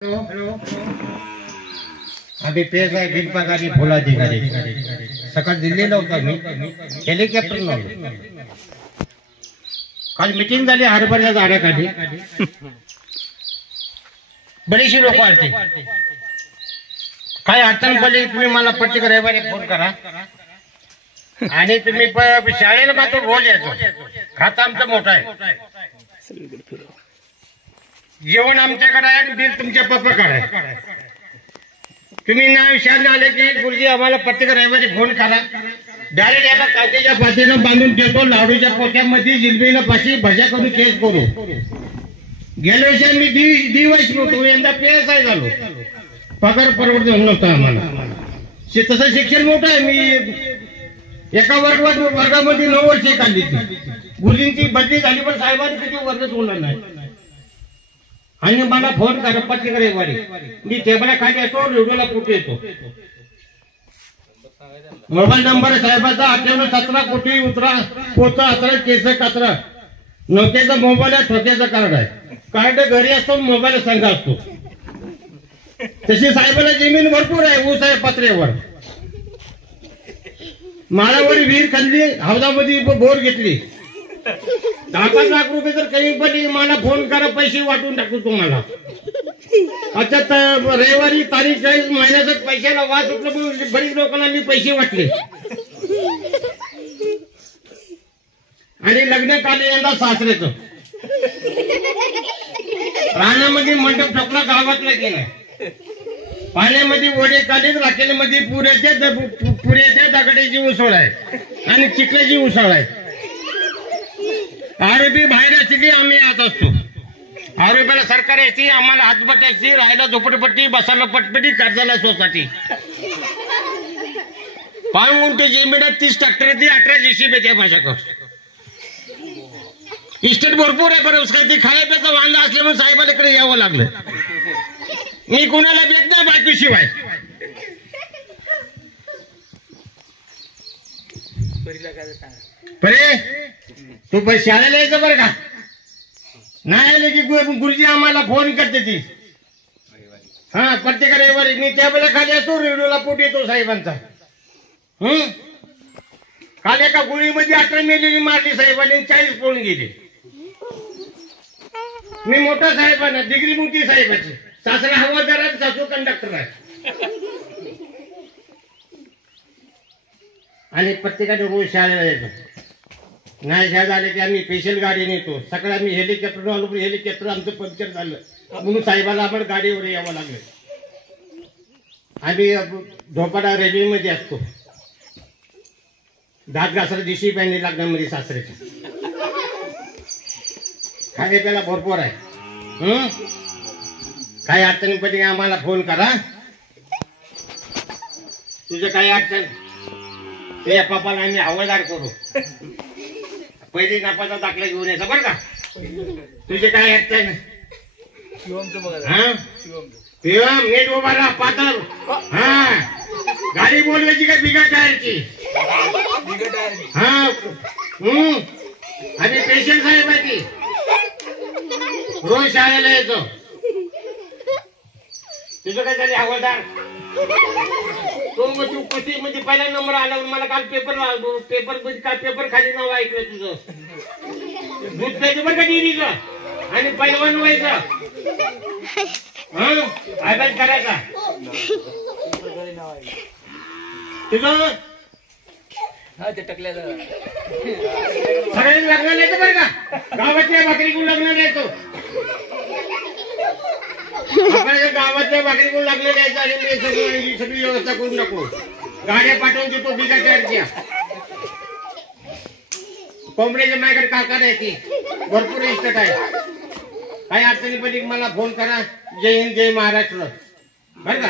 अभी पेश आहे बिनपगारी फुलाधिकारी सकाळ दिल्लीला होता मी हेलिकॉप्टर नव्हतं काल मीटिंग झाली हरभऱ्या झाडाखाली बरीचशी लोक आलते काय अडचण पडली तुम्ही मला प्रत्येक रविवारी फोन करा आणि तुम्ही शाळेला मात्र रोज येतो खाता आमचं मोठं आहे जेवण आमच्याकडे आहे आणि बिल तुमच्या पप्पाकडे आहे तुम्ही ना विषयाने आले की गुरुजी आम्हाला प्रत्येक रविवारी फोन करा डायरेक्ट याला कांद्याच्या पातीनं बांधून देतो लाडूच्या पोट्यामध्ये जिलबीला पाशी भज्या करून केस करू गेल्या वर्षी मी दिवस नव्हतो यंदा PSI झालो पगार परवडत नव्हता आम्हाला तसं शिक्षण मोठं आहे मी एका वर्गामध्ये 9 वर्षे काढली गुरुजींची बदली झाली पण साहेबांनी किती वर्गच होणार नाही आणि मला फोन करा प्रत्येक रविवारी मी टेबला खाली येतो रेडिओला कुठे येतो मोबाईल नंबर साहेबाचा 9817 कोटी उतरा पोता 18 केस कात्रा नोक्याचा मोबाईल आहे ठोक्याचं कार्ड आहे कार्ड घरी असतो मोबाईल संघ असतो तशी साहेबाला जमीन भरपूर आहे ऊस आहे पत्र्यावर माळावर विहीर खाल्ली हौदामध्ये बोर घेतली 10 लाख रुपये जर कमी पडली मला फोन करा पैसे वाटून टाकतो तुम्हाला अच्छा रविवारी तारीख 40 महिन्याचा पैशाला वाच उठलं बरीच लोकांना मी पैसे वाटले आणि लग्न काढले यंदा सासरेचं रानामध्ये मंडप ठोकला गावातला गेलाय पाण्यामध्ये ओढे काढले राखेमध्ये पुऱ्याच्या दगडाची उसळ आहे आणि चिखलाची उसळ आहे आरोपी बाहेर असते की आम्ही आत असतो आरोपीला सरकारी असते आम्हाला हातपट्टी असते राहायला झोपडपट्टी बसायला पटपटी कर्जाला सोसायटी 5 गुंठे जमिनीत 30 ट्रॅक्टर येते 18 JCB येते माझ्याकडे इस्टेट भरपूर आहे बरं उसका ती खाण्याचा वांदा असल्यामुळे साहेबाला इकडे यावं लागलं मी कुणाला भेट नाही बायकोशिवाय परे तू शाळेला यायचं बरं का नाही आले की गुरुजी आम्हाला फोन करते ती हा प्रत्येक रविवारी मी टेबला खाली असतो रेडिओला पोट येतो साहेबांचा काल एका गोळीमध्ये 18 मेलेली मारली साहेबांनी 40 पळून गेले मी मोठा साहेबांना डिग्री मोठी साहेबाची सासरा हवालदार आहे सासू कंडक्टर आहे आणि प्रत्येकाने रोज शाळेला यायचं नाही शाळा झाले की आम्ही स्पेशल गाडी नेतो सकाळी आम्ही हेलिकॉप्टर आलो हेलिकॉप्टर आमचं पंक्चर झालं म्हणून साहेबाला आम्हाला गाडीवर यावं लागलं आम्ही झोपाडा रेल्वेमध्ये असतो दात घासाला दिशी पॅन्ट लागण्यामध्ये सासऱ्याची खाणे त्याला भरपूर आहे काही अडचणी पडली आम्हाला फोन करा तुझं काही अडचण ते पप्पाला आम्ही हवालदार करू पहिली नफाचा दाखला घेऊन यायचा बरं का तुझे काय अडचण नीट उभा राहा पातळ गाडी बोलवायची का बिगा टायरची आणि पेशंट साहेबाची रोज शाळेला यायचो तुझं काय झाले हवालदार तो तू कशी म्हणजे पहिला नंबर आला मला काल पेपर काल पेपर खाली नाव ऐकलं तुझं दूध प्यायचं बरं का डिरीचं आणि पैलवान व्हायचं अभ्यास करायचा तुझं सगळ्यांनी लग्न नाही बरं का गावातल्या भाकरीकडून लग्न द्यायचो गावातल्या भाकरीकडून लग्न द्यायचं आणि मी सगळी व्यवस्था करून टाकू गाड्या पाठवून देतो बिगा टायरच्या कोंबड्याच्या माझ्याकडे कारखाना आहे ती भरपूर इस्टेट आहे काही अडचणी पडली मला फोन करा जय हिंद जय महाराष्ट्र बरं का